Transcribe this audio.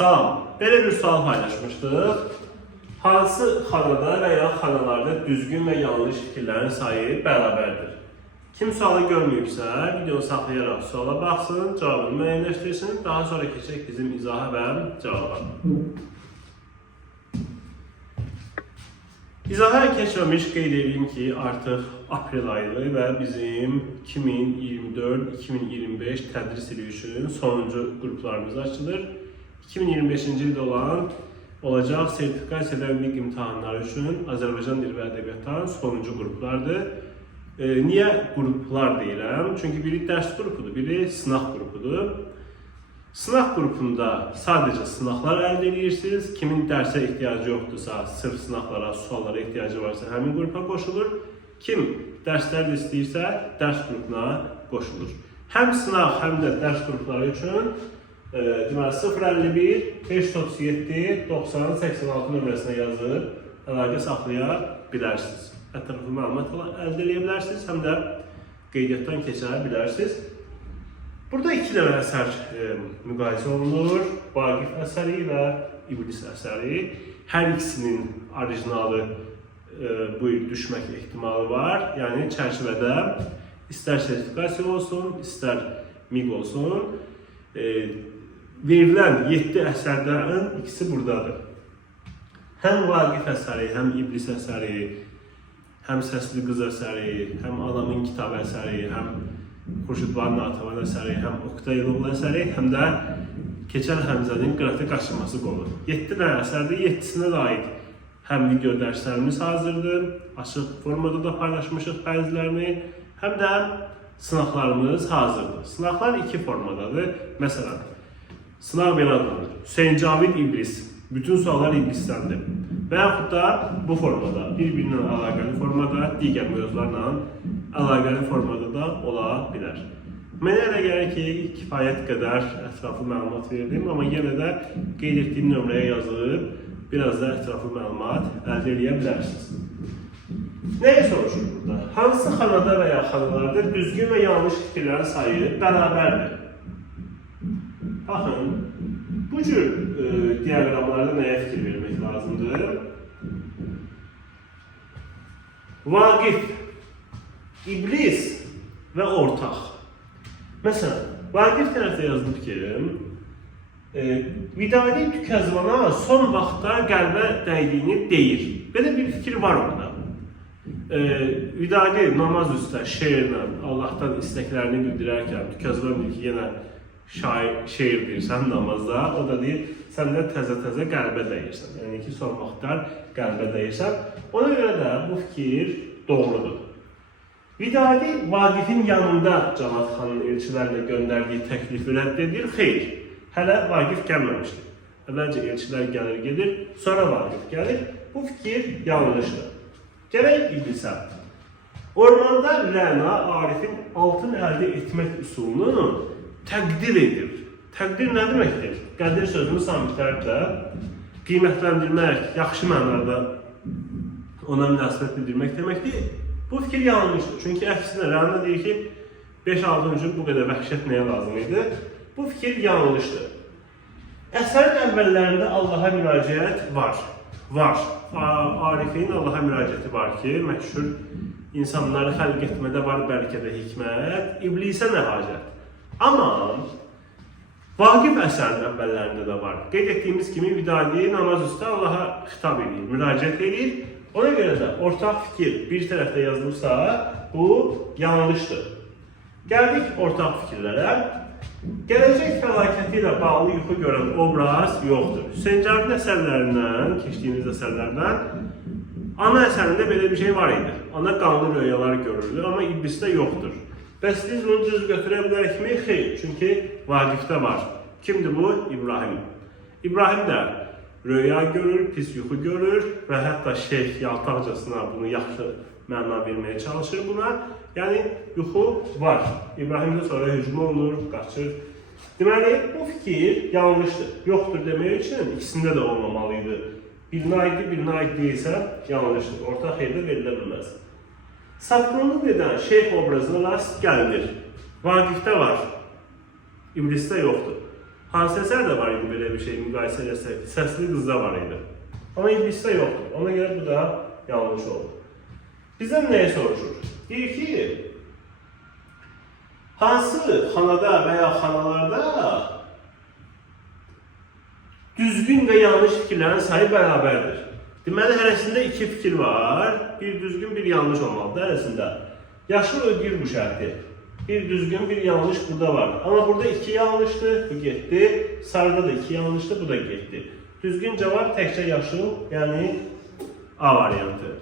Salam, belə bir sual paylaşmışdıq. Hansı xanada və ya xanalarda düzgün və yanlış fikirlərin sayı bərabərdir? Kim sualı görməyibsə, videonu saxlayaraq suala baxsın, cavabını müəyyənləşdirsin, daha sonra keçək bizim izaha və cavaba. İzaha keçməmiş qeyd edeyim ki, artıq aprel ayıdır və bizim 2024-2025 tədris ili üçün sonuncu qruplarımız açılır. 2025-ci ildə olacaq sertifikasiya və ümumi imtahanları üçün Azərbaycan dili və ədəbiyyatdan sonuncu qruplardır. Niyə qruplar deyirəm? Çünki biri dərs qrupudur, biri sınaq qrupudur. Sınaq qrupunda sadəcə sınaqlar əldə edirsiniz. Kimin dərsə ehtiyacı yoxdursa, sırf sınaqlara, suallara ehtiyacı varsa həmin qrupa qoşulur. Kim dərslər istəyirsə, dərs qrupuna qoşulur. Həm sınaq, həm də dərs qrupları üçün 051 537 90 86 nömrəsinə yazıb əlaqə saxlaya bilərsiniz. Ətraflı məlumat əldə edə bilərsiniz, həm də qeydiyyatdan keçə bilərsiniz. Burada iki dənə əsər müqayisə olunur. Vaqif əsəri və İblis əsəri. Hər ikisinin orijinalı bu il düşmək ehtimalı var. Yəni çərçivədə istər sertifikasiya olsun, istər MİQ olsun. Verilən 7 əsərdən ikisi buradadır. Həm Vaqif əsəri, həm İblis əsəri, həm Səsli qız əsəri, həm Anamın kitab əsəri, həm Xurşudvan Natavan əsəri, həm Oktay Eloğlu əsəri, həm də Keçəl Həmzənin Qıratı Qaçırması qolu. 7 dənə əsərdir, 7-sinə də aid həm video dərslərimiz hazırdır, açıq formada da paylaşmışıq bəzilərini, həm də sınaqlarımız hazırdır. Sınaqlar iki formadadır. Məsələn, sınaq belə adlanır. Hüseyn Cavid İblis. Bütün suallar İblisdəndir. Və yaxud da bu formada, bir-birindən əlaqəli formada, digər mövzularla əlaqəli formada da ola bilər. Mənə elə gəlir ki, kifayət qədər ətraflı məlumat verdim, amma yenə də qeyd etdiyim nömrəyə yazıb, biraz da ətraflı məlumat əldə edə bilərsiniz. Nəyə soruşur burada? Hansı xanada və ya xanalarda düzgün və yanlış fikirlərin sayı bərabərdir? Baxın, bu cür diaqramlarda nəyə fikir vermək lazımdır? Vaqif, İblis və ortaq. Məsələn, Vaqif tərəfdə yazılıb ki, Vidadi Tükəzvana son vaxtda qəlbə dəydiyini deyir. Belə bir fikir var orada. Vidadi namaz üstə şeirlə Allahdan istəklərini bildirərkən Tükəzvan deyir ki, yenə şeir deyirsən namazda, o da deyir, sən də təzə-təzə qəlbə dəyirsən. Yəni ki, son vaxtlar qəlbə dəyirsən. Ona görə də bu fikir doğrudur. Vidadi Vaqifin yanında Cavad xanın elçilərlə göndərdiyi təklifi rədd edir, xeyr. Hələ Vaqif gəlməmişdir. Əvvəlcə elçilər gəlir, gedir, sonra Vaqif gəlir. Bu fikir yanlışdır. Gələk İblisə. Ormanda Rəna Arifin altın əldə etmək üsulunu təqdir edir. Təqdir nə deməkdir? Qədir sözünü samitlərdə qiymətləndirmək, yaxşı mənada ona münasibət bildirmək deməkdir. Bu fikir yanlışdır. Çünki əksinə Rəna deyir ki, 5-6 gün bu qədər vəhşət nəyə lazım idi? Bu fikir yanlışdır. Əsərin əvvəllərində Allaha müraciət var. Arifin Allaha müraciəti var ki, məşhur insanları xəlq etmədə var bəlkə də hikmət, İblisə nə hacət? Amma Vaqif əsərin əvvəllərində də var. Qeyd etdiyimiz kimi Vidadi namaz üstə Allaha xitab edir, müraciət edir. Ona görə də ortaq fikir bir tərəfdə yazılırsa, bu yanlışdır. Gəldik ortaq fikirlərə. Gələcək fəlakəti ilə bağlı yuxu görən obraz yoxdur. Hüseyn Cavid əsərlərindən, keçdiyimiz əsərlərdən, ana əsərində belə bir şey var idi. Ana qanlı röyalar görürdü, amma İblisdə yoxdur. Bəs biz bunu düz götürə bilərikmi? Xeyr, çünki Vaqifdə var. Kimdir bu? İbrahim. İbrahim də röya görür, pis yuxu görür və hətta şeyh yaltaqcasına bunu yaxşı məna verməyə çalışır buna. Yəni, yuxu var. İbrahimdən sonra hücum olunur, qaçır. Deməli, bu fikir yanlışdır. Yoxdur demək üçün ikisində də olmamalıydı. Birinə aiddir, birinə aid deyilsə yanlışdır. Ortaq yerdə verilə bilməz. Satqınlıq edən şeyh obrazına rast gəlinir. Vaqifdə var, İblisdə yoxdur. Hansı əsərdə var idi belə bir şey müqayisə etsək? Səsli qızda var idi. Amma iblisdə yoxdur. Ona görə bu da yanlış oldu. Bizdən nəyə soruşur? Deyir ki, hansı xanada və ya xanalarda düzgün və yanlış fikirlərin sayı bərabərdir? Deməli, hərəsində iki fikir var. Bir düzgün, bir yanlış olmalıdır hərəsində. Yaşıl ödəyir bu şərti. Bir düzgün, bir yanlış burada var. Amma burada iki yanlışdır, bu getdi. Sarıda da iki yanlışdır, bu da getdi. Düzgün cavab təkcə yaşıl, yəni A variantı.